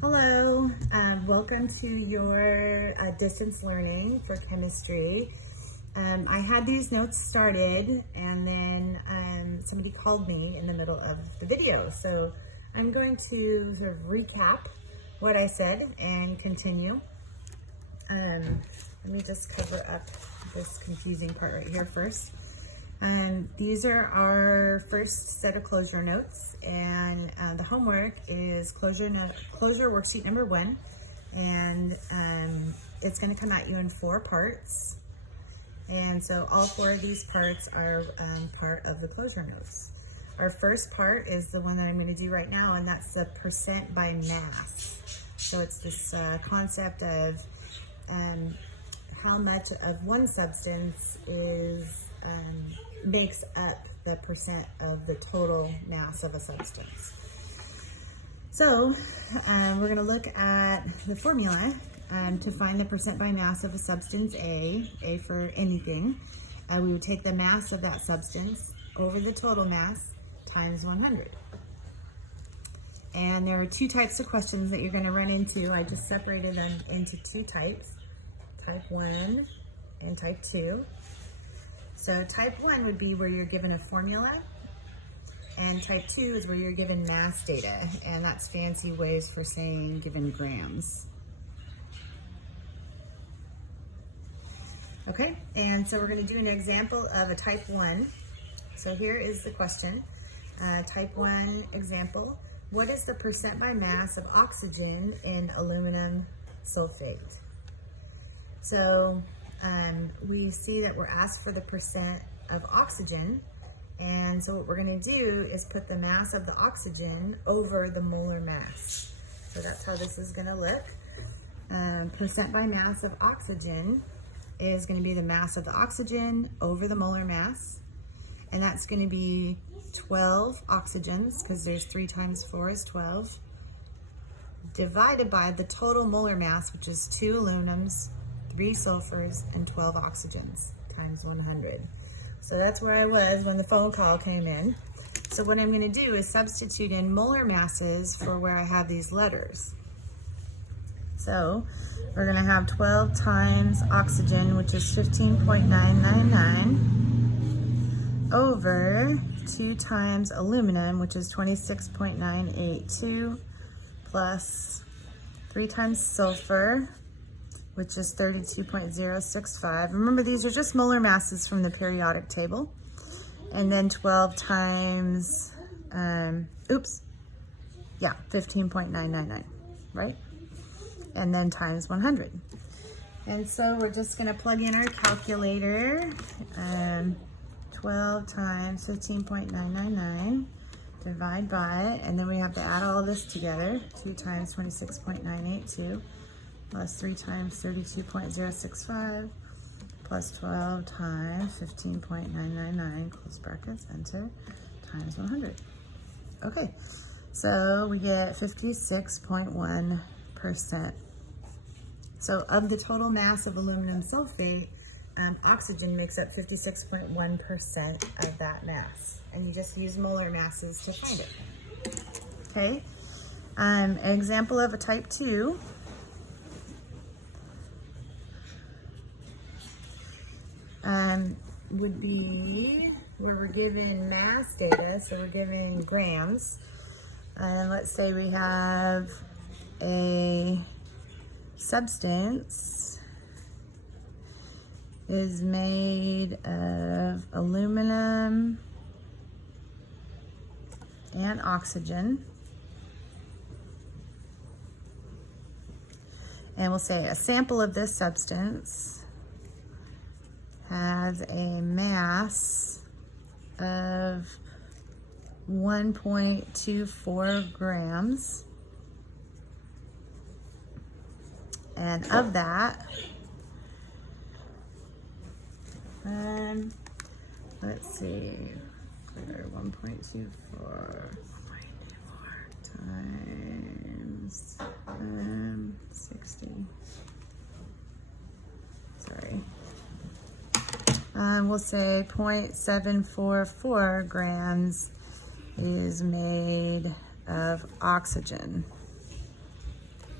Hello, welcome to your distance learning for chemistry. I had these notes started and then somebody called me in the middle of the video. So I'm going to sort of recap what I said and continue. Let me just cover up this confusing part right here first. These are our first set of closure notes, and the homework is closure worksheet number 1, and it's going to come at you in 4 parts, and so all 4 of these parts are part of the closure notes. Our first part is the one that I'm going to do right now, and that's the percent by mass. So it's this concept of how much of one substance makes up the percent of the total mass of a substance. So we're going to look at the formula to find the percent by mass of a substance A for anything. We would take the mass of that substance over the total mass times 100. And there are 2 types of questions that you're going to run into. I just separated them into 2 types, type 1 and type 2. So type 1 would be where you're given a formula, and type 2 is where you're given mass data, and that's fancy ways for saying given grams. Okay, and so we're going to do an example of a type 1. So here is the question. Type 1 example: what is the percent by mass of oxygen in aluminum sulfate? So we see that we're asked for the percent of oxygen, and so what we're going to do is put the mass of the oxygen over the molar mass. So that's how this is going to look. Percent by mass of oxygen is going to be the mass of the oxygen over the molar mass, and that's going to be 12 oxygens, because there's 3 times 4 is 12, divided by the total molar mass, which is 2 aluminums, 3 sulfurs, and 12 oxygens times 100. So that's where I was when the phone call came in. So what I'm going to do is substitute in molar masses for where I have these letters. So we're going to have 12 times oxygen, which is 15.999, over 2 times aluminum, which is 26.982, plus 3 times sulfur, which is 32.065. Remember, these are just molar masses from the periodic table. And then 12 times, 15.999, right? And then times 100. And so we're just gonna plug in our calculator. 12 times 15.999, divide by, and then we have to add all of this together. 2 times 26.982. plus 3 times 32.065, plus 12 times 15.999, close brackets, enter, times 100. Okay, so we get 56.1%. So of the total mass of aluminum sulfate, oxygen makes up 56.1% of that mass. And you just use molar masses to find it. Okay, an example of a type 2. Would be where we're given mass data, so we're given grams, and let's say we have a substance is made of aluminum and oxygen, and we'll say a sample of this substance has a mass of 1.24 grams, and of that, let's see, 1.24 times 60. Sorry. We'll say 0.744 grams is made of oxygen.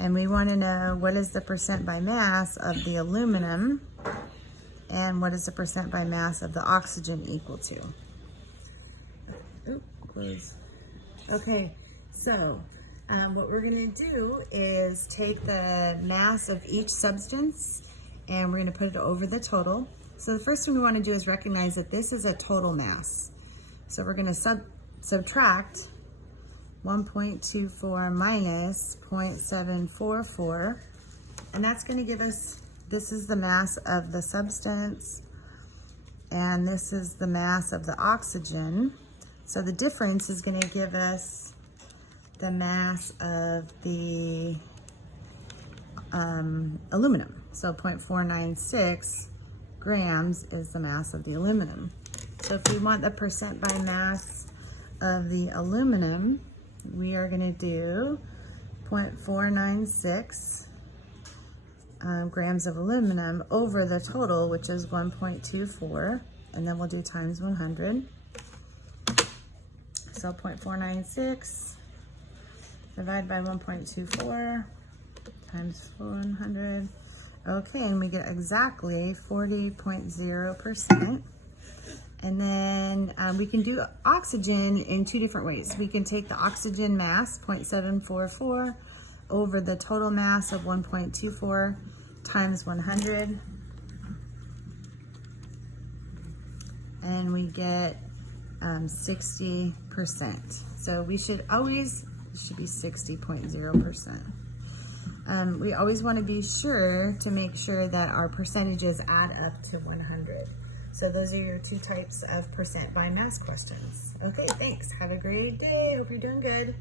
And we want to know what is the percent by mass of the aluminum and what is the percent by mass of the oxygen equal to. Oop, close. Okay, so what we're going to do is take the mass of each substance and we're going to put it over the total. So the first thing we want to do is recognize that this is a total mass. So we're going to subtract 1.24 minus 0.744, and that's going to give us, this is the mass of the substance, and this is the mass of the oxygen. So the difference is going to give us the mass of the aluminum. So 0.496 grams is the mass of the aluminum. So if we want the percent by mass of the aluminum, we are going to do 0.496 grams of aluminum over the total, which is 1.24, and then we'll do times 100. So 0.496 divided by 1.24 times 100. Okay, and we get exactly 40.0%. And then we can do oxygen in two different ways. We can take the oxygen mass, 0.744, over the total mass of 1.24 times 100. And we get 60%. So we should always, it should be 60.0%. We always want to be sure to make sure that our percentages add up to 100. So those are your two types of percent by mass questions. Okay, thanks. Have a great day. Hope you're doing good.